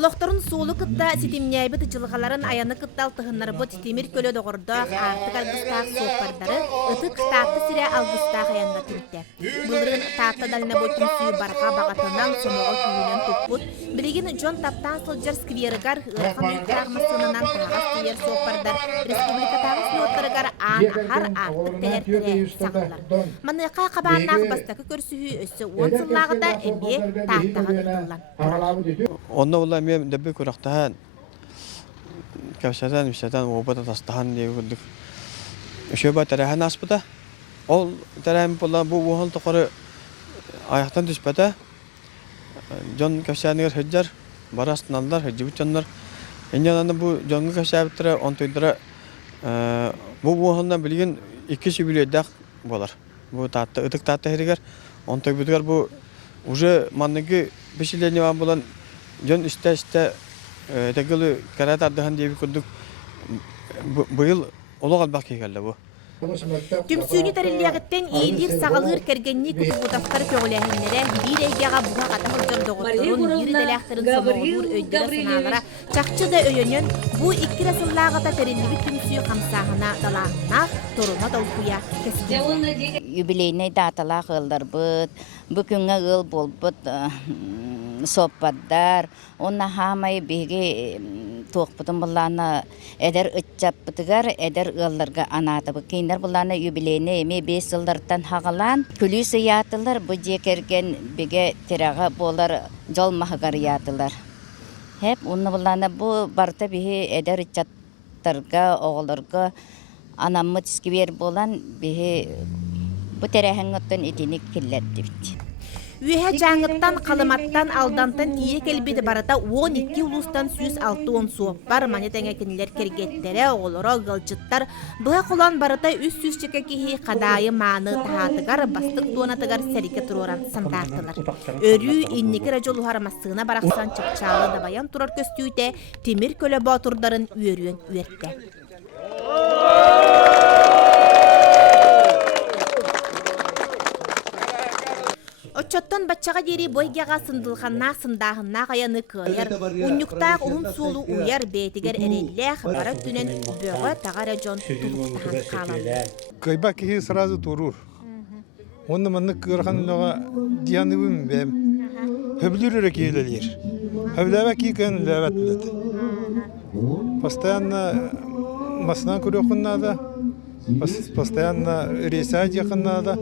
Олохторун суолу кытта ситимнәйбі тычылғаларын аяны кыттал тыһыннары бұт темир көлі доғырдақ артық алгыстақ соқпардары ытык тақты сире алгыстақ аянға тінтті. Бұлырын тақты далына бойтын сүйі барға бағатынан сомоға күйінен тұппұт. Білеген Джон таптан сылжар скверігар ұрқын үйттағмасынынан тағас дейер соқпардар республикатағы слоттарығар ан-ахар артық тәлерттері сақылар. Маныққа қабаннағы бастақы көрсігі өсі 10 сыллағыда әбе тақтаған ұтылан. Онда олар мен дәбі көрақтаған кәпсәтен, мішсәтен, обада тастаған дейі көрдік. Үші ба тәрәхен аспыда. Ол тәрәхен болған бұл оғыл тұқыры аяқтан түспәді. Жон кәпсәнігер хүджар, бар астынандар, хүджі бүтчандар. Енжананда бұл жонғы кәпсәбіттірі, он тойдыры бұл оғылынан білген 2 сүбілейдәк болар. Бұл татты, ұтық татты херігер, он той бүтігер бұл уже маңнығы бішілеріне бан болан жон істі тәгілі кәрәт ардыған дейбі күрдік бұйыл олық албақ кейгелді бұл. Түмсүйні тәріліғіттен ейдір сағалыр кәргенні күтігутақтар көғіләхінлері бір әйгеға бұға қатақылдар доғыттырын ері дәләқтірін соңғылыр өйдірі сыналара чақчы да өйінен бұ иккір асыллағыда тәрілігі түмсүй қамсағына далағына торына долқуя кәскен. Юбилейный даталақ ғылдар бұд, бүкінгі ғыл бол бұд соппаддар, онна хамай беге тоқпытын бұлланы әдір үтчап бұтығар, әдір ғылларға анаты бұ. Кейіндер бұлланы юбилейні еме 5 жылдартан хағалан. Күлі сыятылар, бұ жекерген беге тераға болар жол мағығар ятылар. Хеп, онны бұлланы бұ барта беге әдір үтчаттарға, оғыларға анамы түскебер болан беге бұ терәхен ғыттан етенік келләтті бітті. Үйе жаңыттан қалыматтан алдантан тие келбеді барата 12 улустан 106 суып бар монетаңа кенелер кергеттері оғылыра ғылжыттар. Бұға қолан барата 300 чеке кейі қадайы маны тағатығар бастық туанатығар сәріке тұроран сандартылар. Өрі иннекі рәжолу харамасығына барақсан чықчалы дабаян тұрар көстүйте темір көлі батырдарын үйеріен үйерді. Отчоттон баччаға дери бойгяға сындылғанна сындағынна қаяны күйер, ұнюқтақ ұлын суылу ұяр бетігер әрелләқ бара түнен бөғі тағара жон тұлықтаған қаланды. Кайба кеге сразу турур. Онны манны кырханлыга дияныбым бем. Хөблүрөрө кейлелер. Хөбләбә кикен ләвәтлет. Постоянно масна күрөкүннада, постоянно рейса якыннада,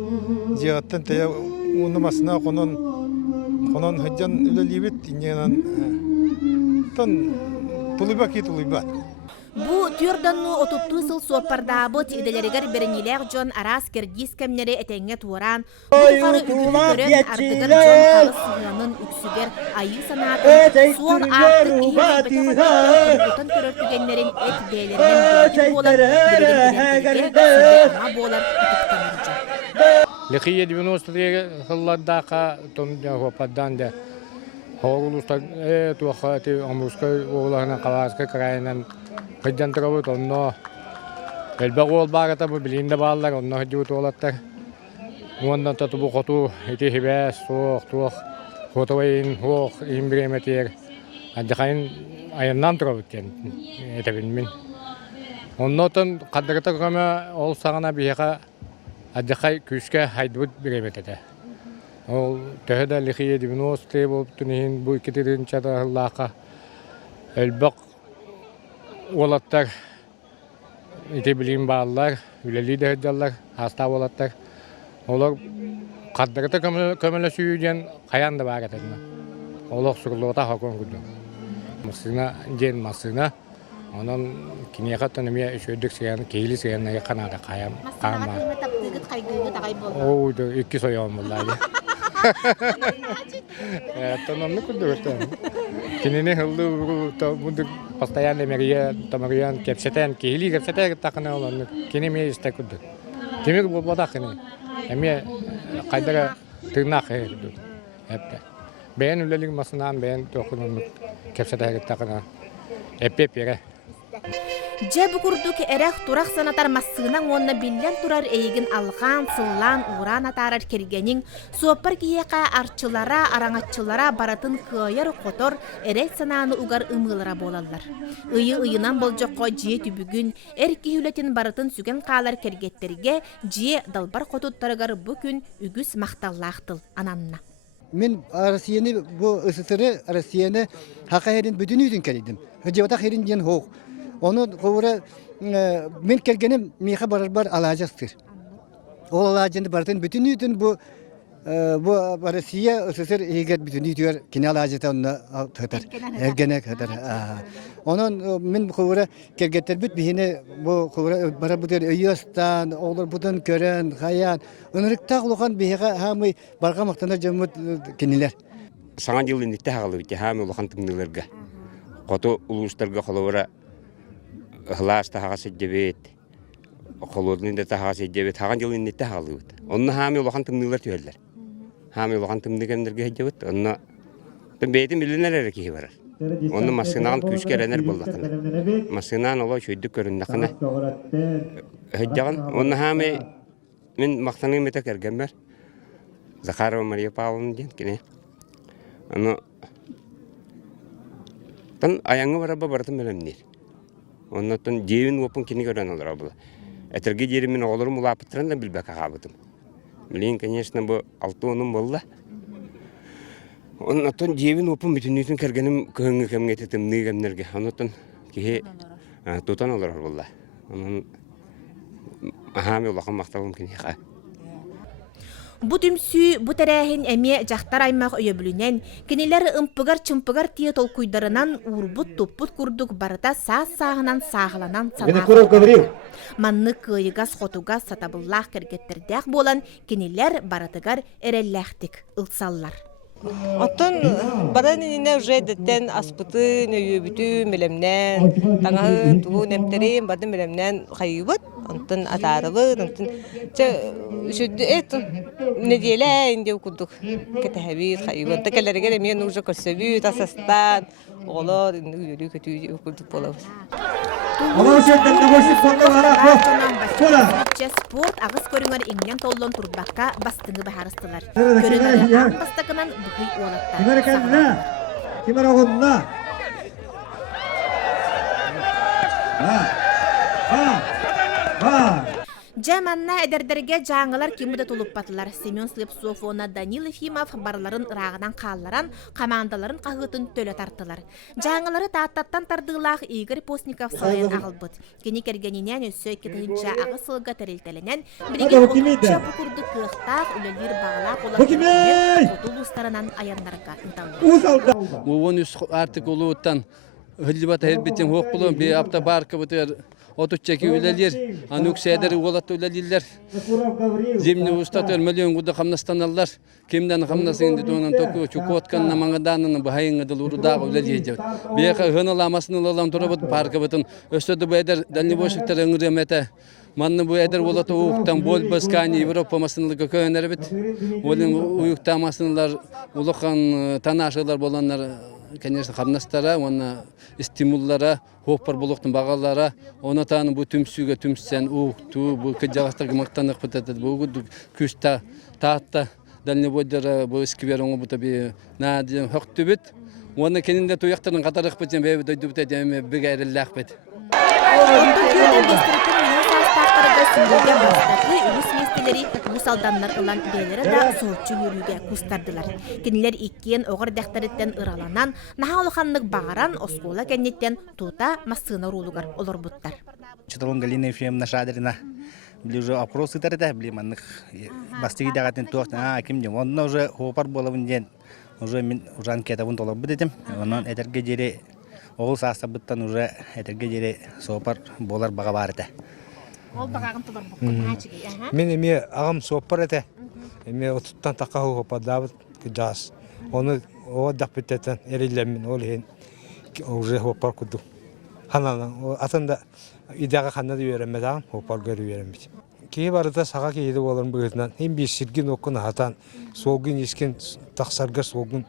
жигаттан тая уны масна конон хаҗан үлелибет иннен тон тулыба ки тулыба. Бу түрданну отутту сыл соппардабы тиделеригер беренилер жон арас киргиз кемнери этеңге тууран бухары үгүтөрөн ардыгыр жон калы сыгынын үксүгер айы санаты суон артык ийбетен көрөртүгеннерин эт дейлеринен болар беренилерге болар үтүктенер. Лихие 90-е хылладдака том хопаддан да хоолустан туахати амускай оолана каласка крайнан кыддан турабы тонно элбагол багата бу билинде баалар онно жуут олаттар ондан тату хоту эти хебес сох туах хотовайн хох имбреметер адхайн аяннан турабыкен это билмин оннотон каддырта кама ол сагана бияка адхай күскә хайдут биреметеде. Ол төһәдә лихие 90 булып тунин бу икетерин чаталлака элбак олаттар ите билим баалар үлели дәһәлләр хаста олаттар. Олар каддырта көмеле сүйден каянда бар этеме. Олар сурлыгыта хакон күдү. Масына ден масына Онан кинеха танымия өшөдүк сыяны кейли сыяны канада каям кама. Оо, 2 соём буллады. Тономны күдөртөн. Кинене хылды то мундук постоянно мерия тамариян кепсетен кейли кепсетен такына оланы кинеме исте күдү. Демек бу бодакыны. Эме кайдара тырнак эрдү. Эпте. Бен үлелик масынан бен токунун кепсетен такына. Эппе пере. Же бу курдук эрэх турах санатар массыынан онна биллен турар эйгин алган, сыллан, уран атарар кергенин, суоппар киека арчылара, араңатчылара баратын кыйар котор эрек санааны угар ымылара болалар. Ыйынан болжокко жие түбүгүн, эрки хүлетин баратын сүген каалар кергеттерге жие далбар котуттарыгар бу күн үгүс макталлаактыл ананна. Мен Россияны бу СССР Россияны хакайрын бүтүн үйдүн келдим. Жебата хайрын ден хок. Onu kovura men kelgenim miha barbar alacastır. O alacını bardan bütün yüzün bu Rusya ısısır eğer bütün yüzüyor kine alacıta onu tutar. Ergene kadar. Onun men kovura kelgetter büt bihine bu kovura bara bu der Yostan olur budun gören hayan. Onuruk tağluğan biha hamı barga maktana jamut kiniler. Sagan yılın itti hagalı bitti hamı uluğan tımnılarga. Koto uluslarga kolovara Хласта хагасы дебет, холоднында тагасы дебет, хаган жылын нетте халыбыт. Онны хами улахан тымнылар төйлөр. Хами улахан тымдыгендерге дебет, онны бейтин билинелер ки барар. Онны масынаган күскеренер болдакын. Масынан ола шөйдүк көрүндакына. Хыджаган онны хами мен мактаның мете кергенбер. Захарова Мария Павловна ден кине. Аны тан аяңы бараба бартым белемнер. Оннотон жевин опун кини көрөн алар абыл. Этерге жеримин оолорум улапыттыран да билбек агабытым. Билин, конечно, бу 6 онум болла. Оннотон жевин опун бүтүнүтүн кергеним көңү кемгететим нигемнерге. Оннотон кихи тутан алар болла. Онун ахами улахан мактабым кини ха. Бу түмсү бу терәһин эме жактар аймак өйөбүлүнен кинилер ымпыгар чымпыгар тие толкуйдарынан урбут туппут курдук барыта саас-саагынан саагаланан санаа. Манны кыйгас хотугас сатабыллах кергеттердек болан кинилер барытыгар эрелләхтик ылсаллар. Оттон баран ине уже деттен аспыты нөйөбүтү мелемнен таңаһын туу немтерин барды мелемнен хайыбыт онтон атарыбыт онтон шүдү неделя инде курдук кетебит хайыбыт текелерге мен уже көрсөбүт асастан олор үйрү көтүү курдук болобуз. Спорт агыс көрүңөр иңнен толлон турбакка бастыны бахарыстылар. Көрүңөр аң бастакынан бухый олаттар. Кимер огунна. Жаманна эдердерге жаңылар кимуде тулуппатылар. Семен Слепцов, она Данил Ефимов барларын ырағынан қалларан, командаларын қағытын төлі тартылар. Жаңылары тааттаттан тардығылақ Игорь Постников сайын ағылбыт. Кені кергенінен өсі кетігінші ағы сылға тәрелтелінен біреген отуча бұқырды қықтақ үлелер бағылақ олар отул ұстарынан аянларға ұнталды. Оғын үс артық олуыттан Хылбата хербеттен хоқ болуын бей апта барқы бұтыр отучаки үлелер, анук сәдері олатты үлелерлер. Земні ұстатыр миллион құды қамнастаналар. Кемден қамнасыңды туынан току чукотканна маңаданының бұхайыңыдыл ұрыдағы үлелер. Бейқа ғыныламасын ұлалам тұры бұд парқы бұтын. Өстөді бұл әдір дәлнебошықтар өңірі Манны бу эдер болото уктан бол баскани Европа масынлыгы көөнөр бит. Олин уюкта масынлар улукан танашылар боландар, конечно, камнастара, оны стимуллара, хоппар болуктун багалара, оны таны бу түмсүгө түмсен укту, бу кыжагастагы мактанып битет, бу күстә таатта дальнебойдер бу сквероңо бутаби надин хөктү бит. Оны кенинде туяктарын катарык битен беби дойду бит эме бигайрылак бит. Мусалданнар ылан белері да сорчу йөрүгө кустардылар. Кинилер иккен оғыр дәхтәреттен ыраланан, нахалыханлык бағаран оскола кеннеттен тута массына рулугар олар буттар. Чуталон Галина Ефремовна Шадрина. Били уже опросы тарда, били манных бастыги дагатын туактан, кимдем. Онна уже хопар болабын ден. Уже мен уже анкетабын толап бедем. Онан этерге жере оғыл састабыттан уже этерге жере сопар болар бага барды. Мен эме агам сопар эте. Эме отуттан такка хопа давыт жаз. Оны о даппетен эрилемин ол ен уже хопар куду. Ханана атында идага ханада үйренмедам, хопар көрүп үйренбит. Кээ барыда сага кейди болорун бүгүнөн эм бир сиргин окун атан, согун искен таксарга согун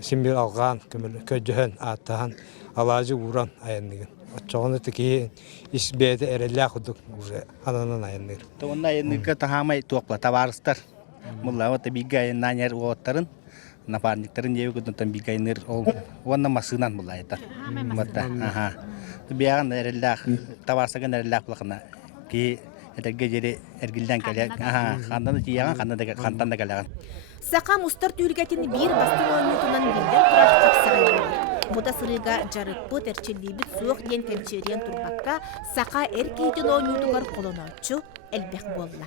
симбир алган көмөл көжөн атан алажы уран аянныгын. отчоғын өтіке испеті әрелі құдық уже ананан айыныр. Онна енника тахамай туақпла табарыстар. Мұлла ота бигай нанер оттарын, напарниктарын ебі күдінтен бигайныр ол онна масынан мұлла айтар. Аха. Бияған әрелі табарсаған әрелі құлақына ки әтерге жері әргілден кәлі. Аха. Қанданы тияған, қантан да кәліған. Сақа мұстар түйілгетін бір басты ойынытынан елден тұрар қапсағай болар. Мұда сырыға жарықпы тәрчелейбіт суық ден кәлчерен тұрбаққа сақа әркейден ойынытығар қолынаушы әлбек болла.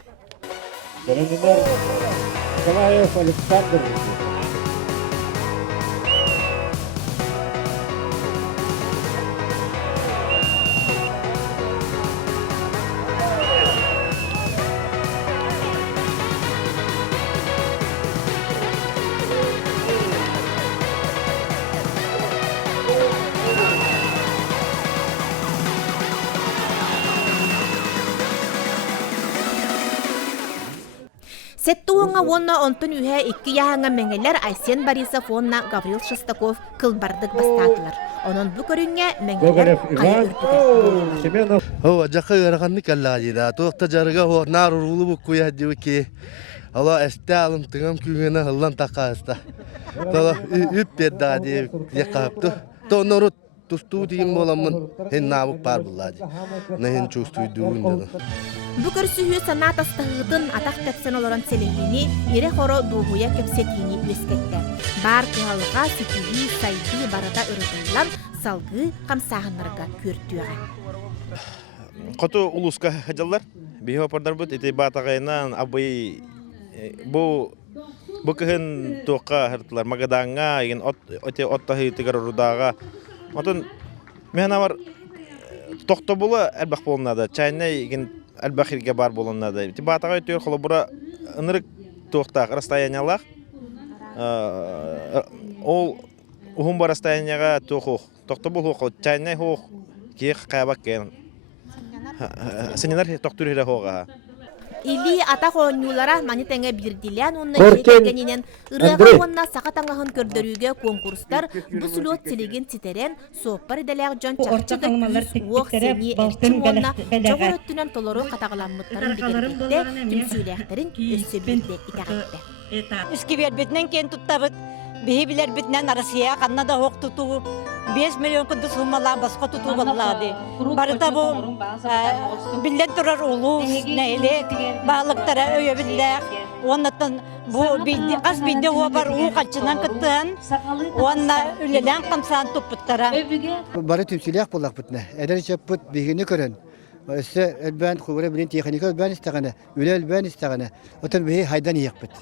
Сетті оңа онна онтын үйе 2 яғаңа мәңелер Айсен Борисов онна Гаврил Шестаков кылбардық бастатылар. Онын бұ көріңе мәңелер айы үрдігер. Жаққа ғарағанны кәлі ғадейді. Тоқта жарыға нар ұрғылы бұқ көй әдеуі ке. Ала әсті алым тұғам күйгені ғылан таққа әсті. Тола үп берді ғадейі деққа өпті. Тоны ұрыт тұсту дейін боламын. Хен набық бар бұлады. Нәхен чөстуйдуын деді. Бүкір сүйі санат астығыдың атақ тәпсен оларан селейіні ере қоро дұғуя кепсетіні өскетті. Бар қығалыға сетілі сайды барада үрігілан салғы қамсағынырға көрттіуға. Қоту ұлысқа қажалар, бейі опардар бұд, еті батағайынан абай бұл кіхін тоққа ғыртылар, мағадаңға, өте оттағы етігер ұрудаға. Отын, мен авар тоқта болы әлбақ болынады, чайына әлбақирге бар болынады. Батағай өтер қолы бұра ұнырық тоқтақ расстояниялақ. Ол ұғым бар расстоянияға тоқта бұл оқ, чайына оқ, кейі қайбақ кейін. Сенелер тоқтыр хері оға. Или атақ оңюлара манитәңе бірділен онны егенінен ұрыға онна сақатаңағын көрдіріге конкурстар бұсылуат телеген ситерен соқпар еделәғ жон чақчыға күйіс оқ сені әрчім онна жоғыр өттінен толыру қатағыламыттарын бігергетті түмсүйләқтерін өссі білді итәғетті. Үскі бербетінен кен тұттабыт, бейі білер бітінен арасия қанна да оқ тұту, 5 миллион күнді сумала басқа тұту болады. Барыта бұл білден тұрар ұлыс, нәйлек, бағылықтара өйе білдәк. Оннаттан қас бейді оға бар ұғы қатшынан күттін, онна үлелен қамсан тұппыттара. Бары түмсілек болақ бұтына. Әдер жап бұт бейгені көрін. Өсі әлбән құғыры білін техника әлбән істіғаны, үлі әлбән істіғаны. Отын бейі хайдан еқ бұт.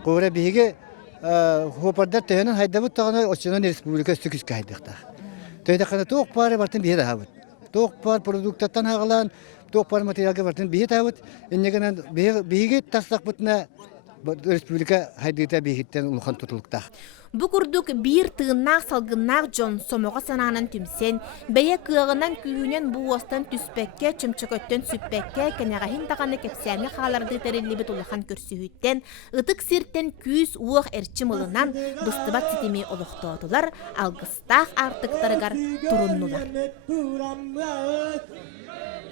Құғыры бейге хопардар тәйінен хайда бұт тағаны Осчынан республика үсті күскі хайдықтақ. Тәйді қаны тоқ бары бартын бейі да бұт. Тоқ бар продуктаттан ағылан, тоқ бар материалға бартын бейі да бұт. Еннегінен бейге тастақ бұтына республика хайдыта бейгеттен ұлған тұтылықтақ. Бұ күрдік бір тығыннақ салғыннақ жон сомоға санағынан түмсен, бәйе күйіғынан күйінен бұ остан түспәкке, чымчықөттен сүппәкке, кәнеғахин тағаны кәпсәңі қағаларды тәрелебет ұлыған көрсүйіттен, ұтық сирттен күйіз уық әрчім ұлынан бұстыбат сетеме олықтаудылар, алғыстақ артықтарығар тұрыннулар.